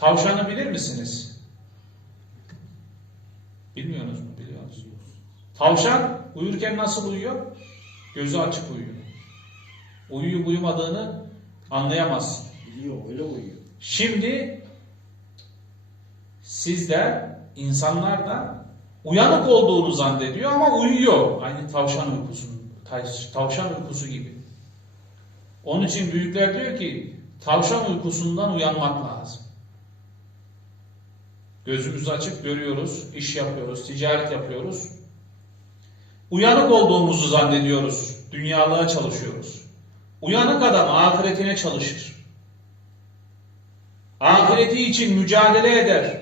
Tavşanı bilir misiniz? Bilmiyorsunuz mu? Biliyorsunuz. Tavşan uyurken nasıl uyuyor? Gözü açık uyuyor. Uyuyup uyumadığını anlayamazsın. Biliyor, öyle uyuyor. Şimdi sizler, insanlar da uyanık olduğunu zannediyor ama uyuyor. Aynı tavşan uykusu, tav- tavşan uykusu gibi. Onun için büyükler diyor ki tavşan uykusundan uyanmak lazım. Gözümüz açık görüyoruz, iş yapıyoruz, ticaret yapıyoruz. Uyanık olduğumuzu zannediyoruz. Dünyalığa çalışıyoruz. Uyanık adam ahiretine çalışır. Ahireti için mücadele eder.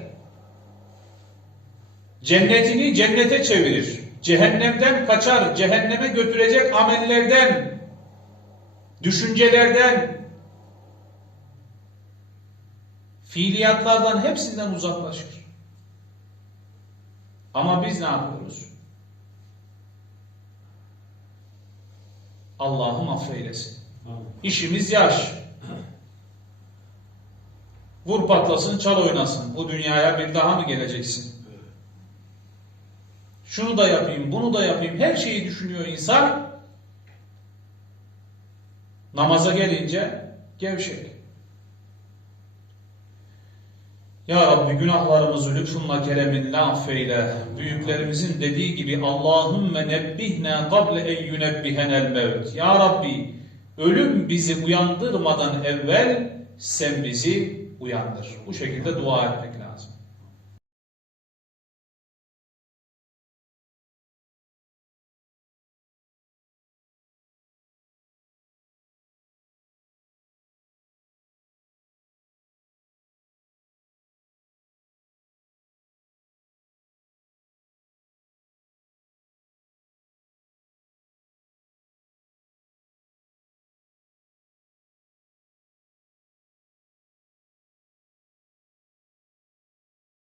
Cennetini cennete çevirir. Cehennemden kaçar. Cehenneme götürecek amellerden, düşüncelerden, fiiliyatlardan hepsinden uzaklaşır. Ama biz ne yapıyoruz? Allah'ım affeylesin. İşimiz yaş. Vur patlasın, çal oynasın. Bu dünyaya bir daha mı geleceksin? Şunu da yapayım, bunu da yapayım. Her şeyi düşünüyor insan. Namaza gelince gevşek. Ya Rabbi günahlarımızı lütfunla kereminle affeyle. Büyüklerimizin dediği gibi Allahümme nebbihne kable en yunebbihenel mevt. Ya Rabbi ölüm bizi uyandırmadan evvel sen bizi uyandır. Bu şekilde dua etmek lazım.